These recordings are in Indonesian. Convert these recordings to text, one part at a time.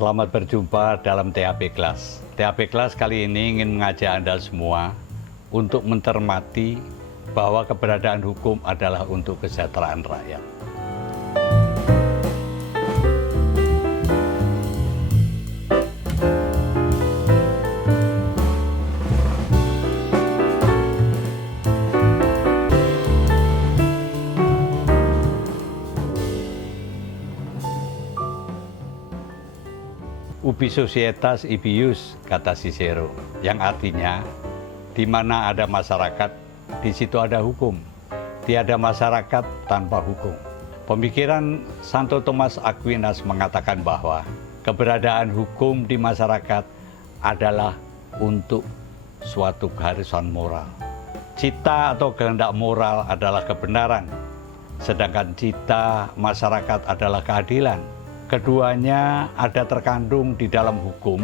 Selamat berjumpa dalam TAP Class. TAP Class kali ini ingin mengajak Anda semua untuk mencermati bahwa keberadaan hukum adalah untuk kesejahteraan rakyat. Ubi societas ibius, kata Cicero, yang artinya, di mana ada masyarakat, di situ ada hukum. Tiada masyarakat tanpa hukum. Pemikiran Santo Thomas Aquinas mengatakan bahwa keberadaan hukum di masyarakat adalah untuk suatu keharusan moral. Cita atau kehendak moral adalah kebenaran, sedangkan cita masyarakat adalah keadilan. Keduanya ada terkandung di dalam hukum,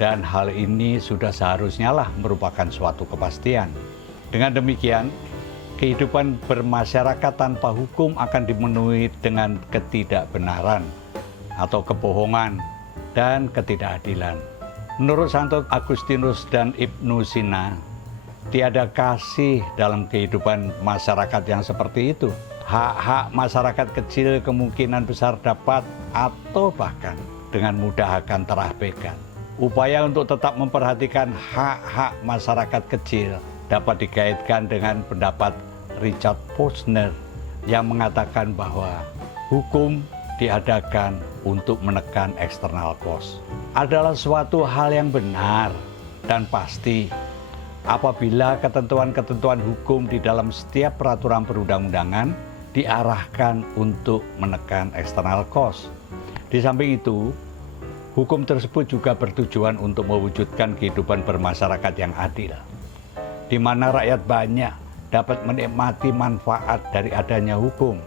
dan hal ini sudah seharusnya lah merupakan suatu kepastian. Dengan demikian, kehidupan bermasyarakat tanpa hukum akan dipenuhi dengan ketidakbenaran atau kebohongan dan ketidakadilan. Menurut Santo Agustinus dan Ibnu Sina, tiada kasih dalam kehidupan masyarakat yang seperti itu. Hak-hak masyarakat kecil kemungkinan besar dapat atau bahkan dengan mudah akan terabaikan. Upaya untuk tetap memperhatikan hak-hak masyarakat kecil dapat dikaitkan dengan pendapat Richard Posner yang mengatakan bahwa hukum diadakan untuk menekan external cost. Adalah suatu hal yang benar dan pasti apabila ketentuan-ketentuan hukum di dalam setiap peraturan perundang-undangan diarahkan untuk menekan external cost. Di samping itu, hukum tersebut juga bertujuan untuk mewujudkan kehidupan bermasyarakat yang adil, di mana rakyat banyak dapat menikmati manfaat dari adanya hukum,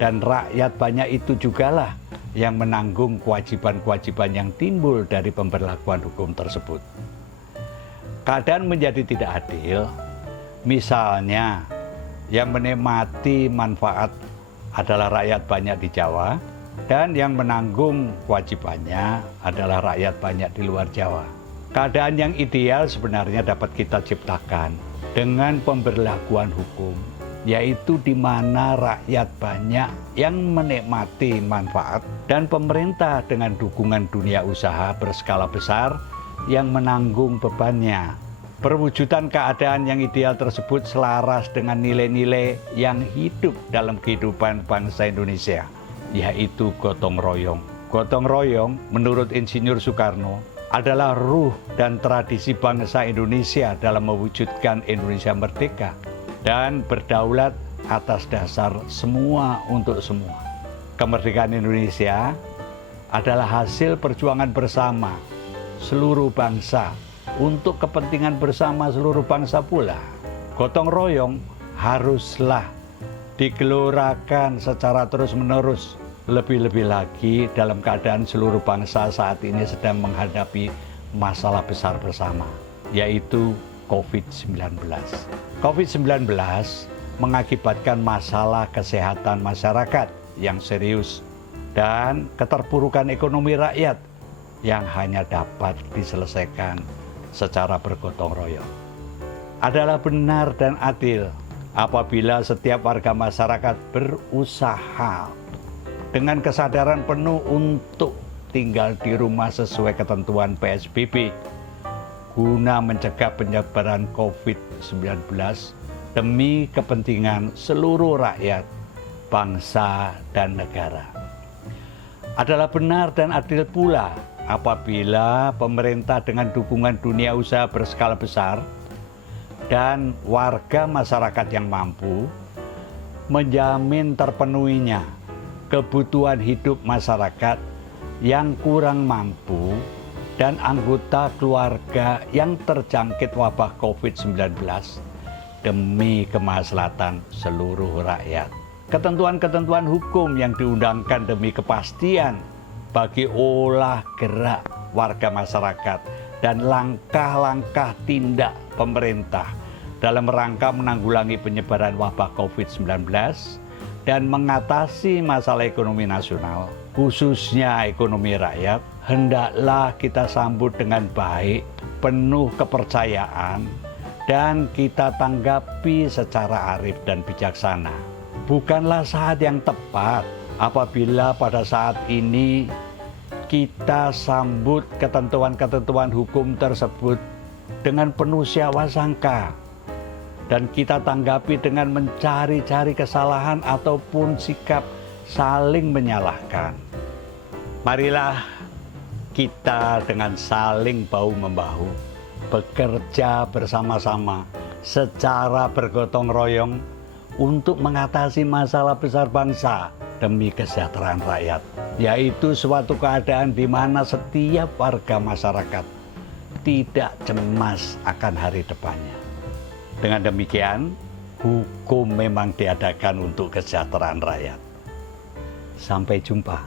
dan rakyat banyak itu jugalah yang menanggung kewajiban-kewajiban yang timbul dari pemberlakuan hukum tersebut. Keadaan menjadi tidak adil, misalnya yang menikmati manfaat adalah rakyat banyak di Jawa, dan yang menanggung kewajibannya adalah rakyat banyak di luar Jawa. Keadaan yang ideal sebenarnya dapat kita ciptakan dengan pemberlakuan hukum, yaitu di mana rakyat banyak yang menikmati manfaat dan pemerintah dengan dukungan dunia usaha berskala besar yang menanggung bebannya. Perwujudan keadaan yang ideal tersebut selaras dengan nilai-nilai yang hidup dalam kehidupan bangsa Indonesia, yaitu gotong royong. Gotong royong, menurut Insinyur Soekarno, adalah ruh dan tradisi bangsa Indonesia dalam mewujudkan Indonesia merdeka dan berdaulat atas dasar semua untuk semua. Kemerdekaan Indonesia adalah hasil perjuangan bersama seluruh bangsa untuk kepentingan bersama seluruh bangsa pula. Gotong royong haruslah digelorakan secara terus-menerus, lebih-lebih lagi dalam keadaan seluruh bangsa saat ini sedang menghadapi masalah besar bersama, yaitu COVID-19. COVID-19 mengakibatkan masalah kesehatan masyarakat yang serius dan keterpurukan ekonomi rakyat yang hanya dapat diselesaikan secara bergotong royong. Adalah benar dan adil apabila setiap warga masyarakat berusaha dengan kesadaran penuh untuk tinggal di rumah sesuai ketentuan PSBB guna mencegah penyebaran COVID-19 demi kepentingan seluruh rakyat, bangsa, dan negara. Adalah benar dan adil pula apabila pemerintah dengan dukungan dunia usaha berskala besar dan warga masyarakat yang mampu menjamin terpenuhinya kebutuhan hidup masyarakat yang kurang mampu dan anggota keluarga yang terjangkit wabah COVID-19 demi kemaslahatan seluruh rakyat. Ketentuan-ketentuan hukum yang diundangkan demi kepastian bagi olah gerak warga masyarakat dan langkah-langkah tindak pemerintah dalam rangka menanggulangi penyebaran wabah COVID-19 dan mengatasi masalah ekonomi nasional khususnya ekonomi rakyat, hendaklah kita sambut dengan baik, penuh kepercayaan, dan kita tanggapi secara arif dan bijaksana. Bukanlah saat yang tepat apabila pada saat ini kita sambut ketentuan-ketentuan hukum tersebut dengan penuh syahwat sangka, dan kita tanggapi dengan mencari-cari kesalahan ataupun sikap saling menyalahkan. Marilah kita dengan saling bahu-membahu bekerja bersama-sama secara bergotong royong untuk mengatasi masalah besar bangsa demi kesejahteraan rakyat, yaitu suatu keadaan di mana setiap warga masyarakat tidak cemas akan hari depannya. Dengan demikian, hukum memang diadakan untuk kesejahteraan rakyat. Sampai jumpa.